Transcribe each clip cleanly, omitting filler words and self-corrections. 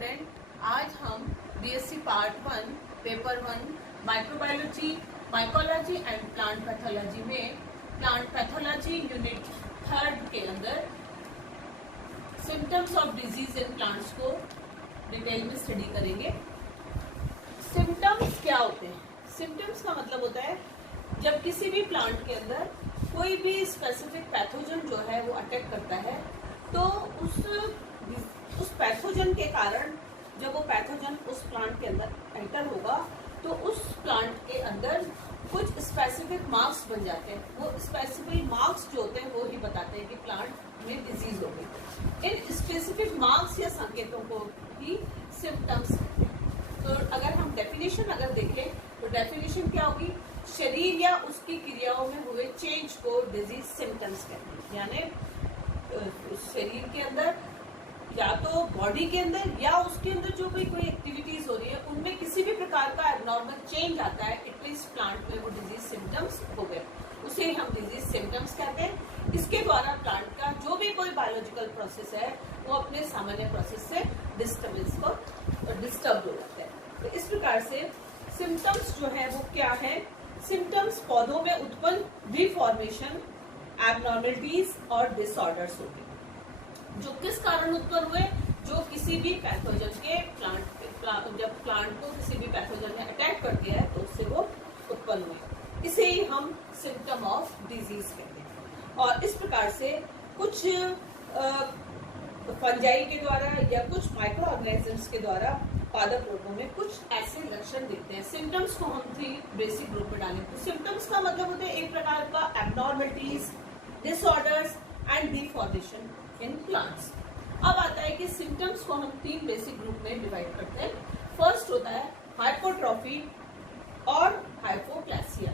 Student, आज हम BSc part 1 paper 1 microbiology, mycology and plant pathology में प्लांट पैथोलॉजी यूनिट 3 के अंदर symptoms of disease in plants को डिटेल में स्टडी करेंगे। सिम्टम्स क्या होते हैं? सिम्टम्स का मतलब होता है जब किसी भी प्लांट के अंदर कोई भी स्पेसिफिक पैथोजन जो है वो अटैक करता है, तो उस पैथोजन के कारण जब वो पैथोजन उस प्लांट के अंदर एंटर होगा तो उस प्लांट के अंदर कुछ स्पेसिफिक मार्क्स बन जाते हैं। वो स्पेसिफिक मार्क्स जो होते हैं वो ही बताते हैं कि प्लांट में डिजीज हो गई। इन स्पेसिफिक मार्क्स या संकेतों को ही सिम्टम्स कहते हैं। तो अगर हम डेफिनेशन देखें तो डेफिनेशन क्या होगी? शरीर या उसकी क्रियाओं में हुए चेंज को डिजीज सिम्टम्स कहते हैं। यानी शरीर के अंदर या तो बॉडी के अंदर या उसके अंदर जो भी कोई एक्टिविटीज हो रही है उनमें किसी भी प्रकार का एबनॉर्मल चेंज आता है, इट मींस प्लांट में वो डिजीज सिम्टम्स हो गए, उसे हम डिजीज सिम्टम्स कहते हैं। इसके द्वारा प्लांट का जो भी कोई बायोलॉजिकल प्रोसेस है वो अपने सामान्य प्रोसेस से डिस्टर्ब हो जाता है। तो इस प्रकार से सिम्टम्स जो है वो क्या है? सिम्टम्स पौधों में उत्पन्न डिफॉर्मेशन, एबनॉर्मलिटीज और डिसऑर्डर्स होते हैं जो किस कारण उत्पन्न हुए? जो किसी भी पैथोजन के जब प्लांट को किसी भी पैथोजन ने अटैक कर दिया है तो उससे वो उत्पन्न हुए, इसे ही हम सिम्टम ऑफ डिजीज कहते हैं। और इस प्रकार से कुछ फंजाई के द्वारा या कुछ माइक्रो ऑर्गेनिजम्स के द्वारा पादप रोगों में कुछ ऐसे लक्षण दिखते हैं। सिम्टम्स को हम 3 बेसिक ग्रुप में डालें तो सिम्टम्स का मतलब होता है एक प्रकार का abnormalities, disorders and deformation in plants. अब आता है कि सिम्टम्स को हम 3 बेसिक ग्रुप में डिवाइड करते हैं। फर्स्ट होता है हाइपोट्रोफी और हाइपोप्लासिया।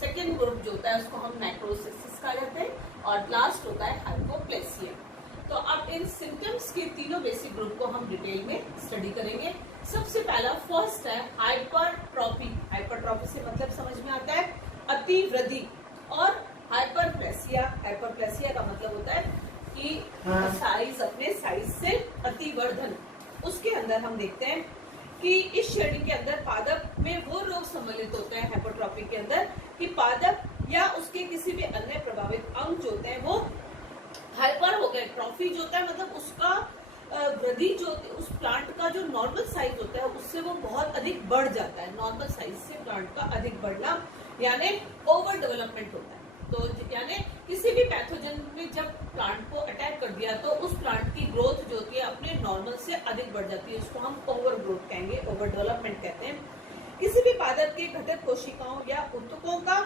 सेकेंड ग्रुप जो होता है उसको हम नेक्रोसिस कहा जाते हैं और लास्ट होता है हाइपोप्लेसिया। तो अब इन सिम्टम्स के तीनों बेसिक ग्रुप को हम डिटेल में स्टडी करेंगे। सबसे पहला फर्स्ट है हाइपरट्रॉफी। हाइपरट्रॉफी से मतलब समझ में आता है अति वृद्धि। और हाइपरप्लेसिया का मतलब होता है कि साइज अपने साइज से अतिवर्धन। उसके अंदर हम देखते हैं कि इस श्रेणी के अंदर पादप में वो रोग सम्मिलित होते हैं हाइपरट्रॉफी के अंदर कि पादप या उसके किसी भी अन्य प्रभावित अंग जो होते हैं वो हाइपर हो गए। ट्रॉफी जो होता है मतलब उसका वृद्धि जो होती है, उस प्लांट का जो नॉर्मल साइज होता है उससे वो बहुत अधिक बढ़ जाता है। नॉर्मल साइज से प्लांट का अधिक बढ़ना यानी ओवर डेवलपमेंट होता है। तो यानी किसी भी पैथोजन में जब प्लांट को अटैक कर दिया तो उस प्लांट की ग्रोथ जो होती है अपने नॉर्मल से अधिक बढ़ जाती है, उसको हम ओवर ग्रोथ कहेंगे, ओवर डेवलपमेंट कहते हैं। किसी भी पादप के घटक कोशिकाओं या ऊतकों का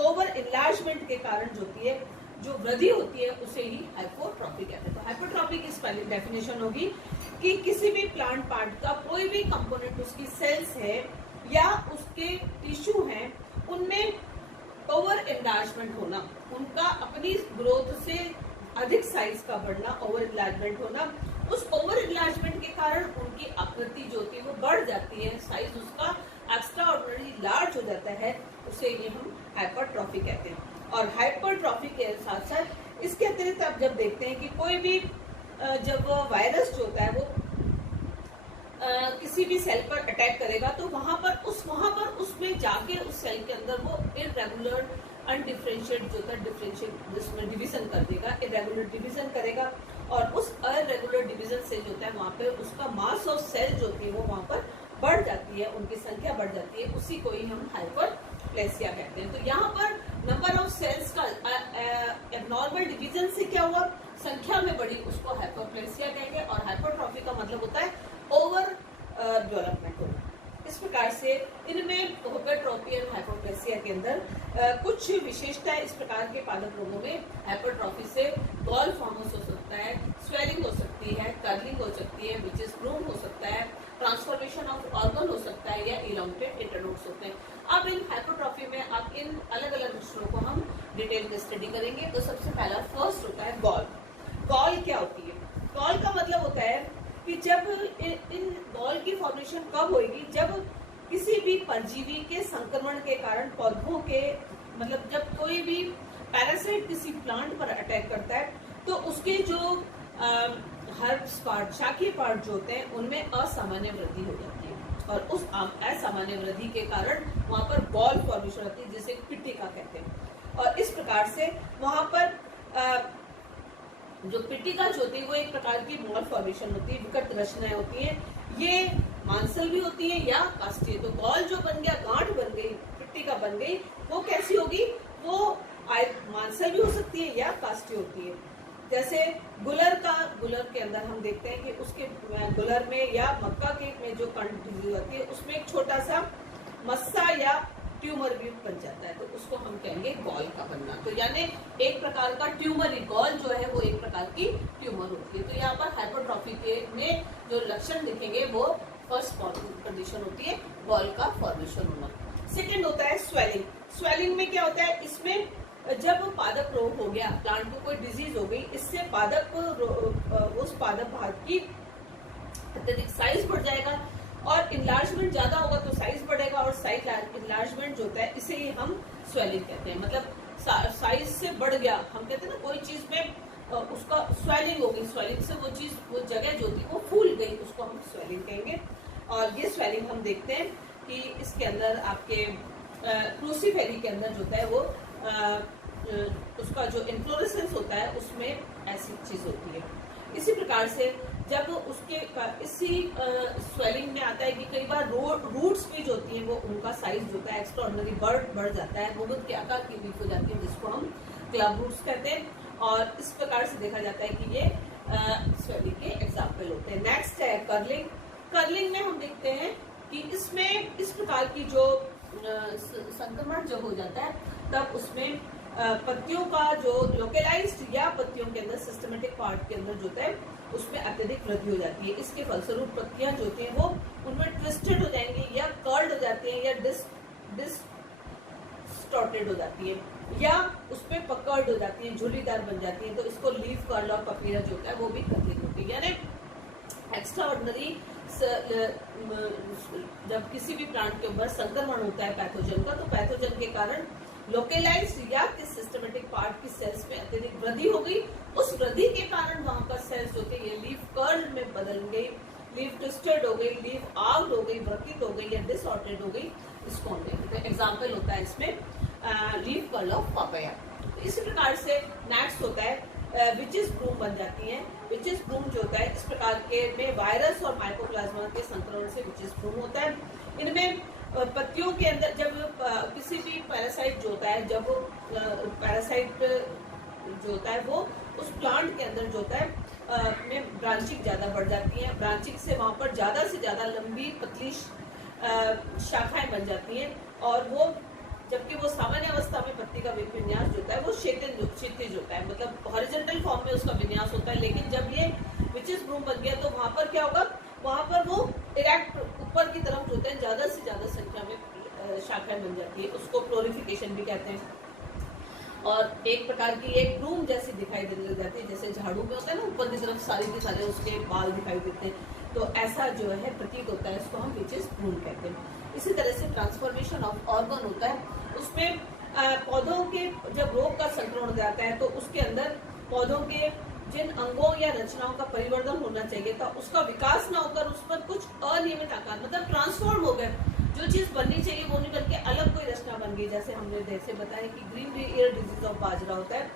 ओवर इनलार्जमेंट के कारण जो होती है, जो वृद्धि होती है उसे ही हाइपोट्रॉफी कहते हैं। तो हाइपोट्रॉफी की पहली डेफिनेशन होगी कि किसी भी प्लांट पार्ट का कोई भी कंपोनेंट, उसकी सेल्स है या उसके टिश्यू हैं, उनमें ओवर इनलार्जमेंट होना, उनका अपनी ग्रोथ से अधिक साइज का बढ़ना, ओवर इनलार्जमेंट होना। उस ओवर इनलार्जमेंट के कारण उनकी आकृति जो होती है वो बढ़ जाती है, साइज उसका एक्स्ट्रा ऑर्डिनरी लार्ज हो जाता है, उसे ये हम हाइपरट्रॉफी कहते हैं। और हाइपरट्रॉफी के साथ साथ इसके अतिरिक्त आप जब देखते हैं कि कोई भी जब वायरस जो होता है वो किसी भी सेल पर अटैक करेगा तो वहां पर उसमें जाके उस सेल के अंदर वो इरेगुलर अनडिफरेंशिएट जो होता है डिफरेंशिएट जिसमें डिवीजन कर देगा, इरेगुलर डिवीजन करेगा। और उस अरेगुलर डिवीजन से जो होता है वहां पे उसका मास ऑफ सेल जो होती है वो वहां पर बढ़ जाती है, उनकी संख्या बढ़ जाती है, उसी को ही हम हाइपरप्लेसिया कहते हैं। तो यहाँ पर नंबर ऑफ सेल्स का एबनॉर्मल डिवीजन से क्या हुआ? संख्या में बढ़ी, उसको हाइपरप्लेसिया कहेंगे। और हाइपरट्रॉफी का मतलब होता है ओवर डेवलपमेंट होना। इस प्रकार से इनमें हाइपरट्रॉफी और हाइपोप्लेसिया के अंदर कुछ विशेषता इस प्रकार के पादप रोगों में हाइपरट्रॉफी से गॉल फॉर्मस हो सकता है, स्वेलिंग हो सकती है, कर्लिंग हो सकती है, विचेस ब्रूम हो सकता है, ट्रांसफॉर्मेशन ऑफ ऑर्गन हो सकता है या इलॉन्गेटेड इंटरनोड्स होते हैं। अब इन हाइपरट्रॉफी में अब इन अलग अलग लक्षणों को हम डिटेल में स्टडी करेंगे। तो सबसे पहला फर्स्ट होता है गॉल। गॉल क्या होती है? गॉल का मतलब होता है कि जब इन गॉल की फॉर्मेशन कब होगी? जब किसी भी परजीवी के संक्रमण के कारण पौधों के मतलब जब कोई भी पैरासाइट किसी प्लांट पर अटैक करता है तो उसके जो हर्ब्स पार्ट, शाखीय पार्ट जो होते हैं उनमें असामान्य वृद्धि हो जाती है और उस असामान्य वृद्धि के कारण वहां पर बॉल फॉर्मेशन होती है जिसे पिट्टिका कहते हैं। और इस प्रकार से वहां पर जो पिट्टिका जो होती है वो एक प्रकार की बॉल फॉर्मेशन होती है, विकट रचनाएं होती हैं। ये मांसल भी होती है या काष्ठीय। तो बॉल जो बन गया, गांठ बन गई, पिट्टिका बन गई, वो कैसी होगी? वो मांसल भी हो सकती है या काष्ठीय होती है। जैसे गुलर के अंदर हम देखते हैं कि उसके गुलर में या मक्का केक में जो कंठ डिजीज होती है उसमें एक छोटा सा मस्सा या ट्यूमर भी बन जाता है, तो उसको हम कहेंगे गॉल का बनना। तो यानी एक प्रकार का ट्यूमर, गॉल जो है वो एक प्रकार की ट्यूमर होती है। तो यहाँ पर हाइपरट्रॉफी के में जो लक्षण दिखेंगे वो फर्स्ट कंडीशन होती है गॉल का फॉर्मेशन होना। सेकेंड होता है स्वेलिंग। स्वेलिंग में क्या होता है? इसमें जब पादप रोग हो गया, प्लांट को कोई डिजीज हो गई, इससे उस पादप भाग की अत्यधिक साइज बढ़ जाएगा और इनलार्जमेंट ज्यादा होगा तो साइज बढ़ेगा और साइज इनलार्जमेंट जो होता है इसे ही हम स्वेलिंग कहते हैं। मतलब साइज से बढ़ गया, हम कहते हैं ना कोई चीज में उसका स्वेलिंग हो गई, स्वेलिंग से वो चीज, वो जगह जो थी वो फूल गई, उसको हम स्वेलिंग कहेंगे। और ये स्वेलिंग हम देखते हैं कि इसके अंदर आपके क्रूसीफेरी के अंदर जो होता है वो उसका जो इन्फ्लोरेसेंस होता है उसमें ऐसी चीज होती है। इसी प्रकार से जब उसके इसी स्वेलिंग में आता है कि कई बार रूट्स भी जो होती हैं वो उनका साइज जो होता है एक्स्ट्राऑर्डिनरी बढ़ जाता है, गुम्बद के आकार की लीफ हो जाती है जिसको हम क्लब रूट्स कहते हैं। और इस प्रकार से देखा जाता है कि ये स्वेलिंग के एग्जाम्पल होते हैं। नेक्स्ट है कर्लिंग। कर्लिंग में हम देखते हैं कि इसमें इस प्रकार की जो संक्रमण जब हो जाता है तब उसमें पत्तियों का जो लोकेलाइज्ड या पत्तियों के अंदर सिस्टमेटिक पार्ट के अंदर जो होता है उसमें अत्यधिक वृद्धि हो जाती है। इसके फलस्वरूप पत्तियां जो होती हैं वो उनमें ट्विस्टेड हो जाएंगी या कर्ल्ड हो जाती हैं या डिस्टॉर्टेड हो जाती है या उसमें पकड़ हो जाती है, झुर्रीदार बन जाती है। तो इसको लीफ कर्ल और पपीरा जो होता है वो भी कर्लिंग होती है। यानी एक्स्ट्राऑर्डिनरी जब किसी भी प्लांट के ऊपर संक्रमण होता है पैथोजन का, तो पैथोजन के कारण लोकेलाइज्ड या सिस्टमेटिक पार्ट की सेल्स में अत्यधिक वृद्धि हो गई। उस वृद्धि के कारण वहां पर सेल्स जो थे ये लीफ कर्ल में बदल गई, लीफ ट्विस्टेड हो गई, लीफ आउट हो गई, वृकित हो गई या डिसऑर्डर्ड हो गई। इसको हम देखते हैं। एग्जाम्पल होता है इसमें लीफ कर्ल ऑफ पपाया। तो इसी प्रकार से नेक्स्ट होता है विचिस ब्रूम बन जाती है। विचिस ब्रूम जो होता है इस प्रकार के में वायरस और माइकोप्लाज्मा के संक्रमण से विचिस ब्रूम होता है। इनमें पत्तियों के अंदर जब किसी भी पैरासाइट जो होता है, जब पैरासाइट जो होता है वो उस प्लांट के अंदर जो होता है में ब्रांचिंग ज्यादा बढ़ जाती है। ब्रांचिंग से वहां पर ज्यादा से ज्यादा लंबी पतली शाखाएं बन जाती हैं और वो जबकि वो सामान्य अवस्था में पत्ती का विन्यास जो होता है वो क्षैतिज होता है, मतलब हॉरिजॉन्टल फॉर्म में उसका विन्यास होता है। लेकिन जब ये विचिस ब्रूम बन गया तो वहां पर क्या होगा? वहां पर वो इरेक्ट ऊपर की तरफ जो होते हैं ज्यादा से ज्यादा संख्या में शाखाएं बन जाती है, उसको प्लोरिफिकेशन भी कहते हैं। और एक प्रकार की एक ब्रूम जैसी दिखाई देने लग जाती है, जैसे झाड़ू में होता है ना ऊपर की तरफ सारे के सारे उसके बाल दिखाई देते हैं, तो ऐसा जो है प्रतीत होता है, इसको हम विचिस ब्रूम कहते हैं। इसी तरह से ट्रांसफॉर्मेशन ऑफ ऑर्गन होता है, उसमें पौधों के जब रोग का संक्रमण हो जाता है तो उसके अंदर पौधों के जिन अंगों या रचनाओं का परिवर्तन होना चाहिए था उसका विकास ना होकर उस पर कुछ अनियमित आकार, मतलब ट्रांसफॉर्म हो गए। जो चीज बननी चाहिए वो निकल के अलग कोई रचना बन गई। जैसे हमने जैसे बताया कि ग्रीन ईयर डिजीज ऑफ बाजरा होता है,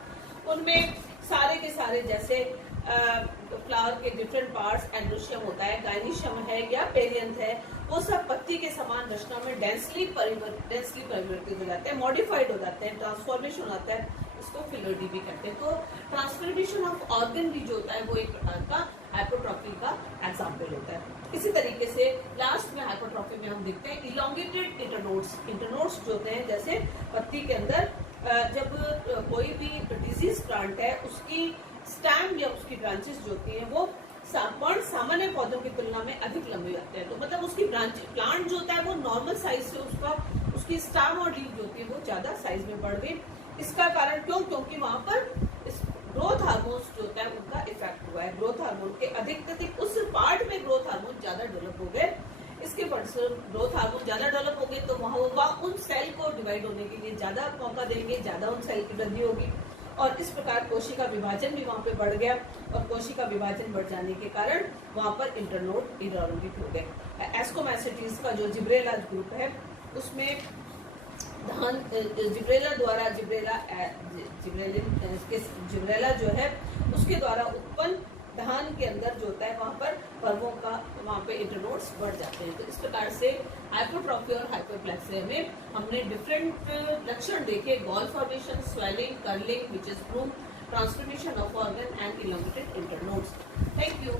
उनमें सारे के सारे जैसे फ्लावर के डिफरेंट पार्ट्स, एंड्रोशियम होता है, गाइनिशियम है या पेरियंथ है, वो सब पत्ती के समान रचना में डेंसली परिवर्तित हो जाते हैं, मॉडिफाइड हो जाते हैं, ट्रांसफॉर्मेशन हो जाता है, इसको फिलोडी भी कहते हैं। तो ट्रांसफॉर्मेशन ऑफ ऑर्गन भी जो होता है वो एक प्रकार का हाइपोट्रॉफी का एग्जाम्पल होता है। इसी तरीके से लास्ट में हाइपोट्रॉफी में हम देखते हैं इलोंगेटेड इंटरनोड्स। इंटरनोड्स जो होते हैं जैसे पत्ती के अंदर जब कोई भी डिजीज प्लांट है उसकी स्टैम या उसकी ब्रांचेस जो होती हैं वो सामान्य पौधों की तुलना में अधिक लंबे होते हैं। तो मतलब उसकी ब्रांच प्लांट जो होता है वो नॉर्मल साइज से उसकी स्टैम और लीफ जो होती है वो ज्यादा साइज में बढ़ गई। इसका कारण क्योंकि वहां पर ग्रोथ हार्मोन्स जो होता है उनका इफेक्ट हुआ है। ग्रोथ हार्मोन के अधिक उस पार्ट में ग्रोथ हार्मोन ज्यादा डेवलप हो गए। इसके फलस्वरूप ग्रोथ हार्मोन ज्यादा डेवलप हो गए तो वहां उन सेल को डिवाइड होने के लिए ज्यादा मौका देंगे, ज्यादा उन सेल की वृद्धि होगी और इस प्रकार कोशिका विभाजन भी वहां पे बढ़ गया और कोशिका विभाजन बढ़ जाने के कारण वहां पर इंटरनोड इनऑर्गेनिक हो गए। एस्कोमैसिटीज का जो जिब्रेला ग्रुप है उसमें धान जिब्रेला द्वारा जिब्रेला जो है उसके द्वारा उत्पन्न धान के अंदर जो होता है वहां पर पर्वों का वहां पे इंटरनोड्स बढ़ जाते हैं। तो इस प्रकार से हाइपोट्रॉफी और हाइपोप्लेक्सिया में हमने डिफरेंट लक्षण देखे, ball formation, swelling, curling, which is broom, transformation of organ and elongated internodes. Thank you.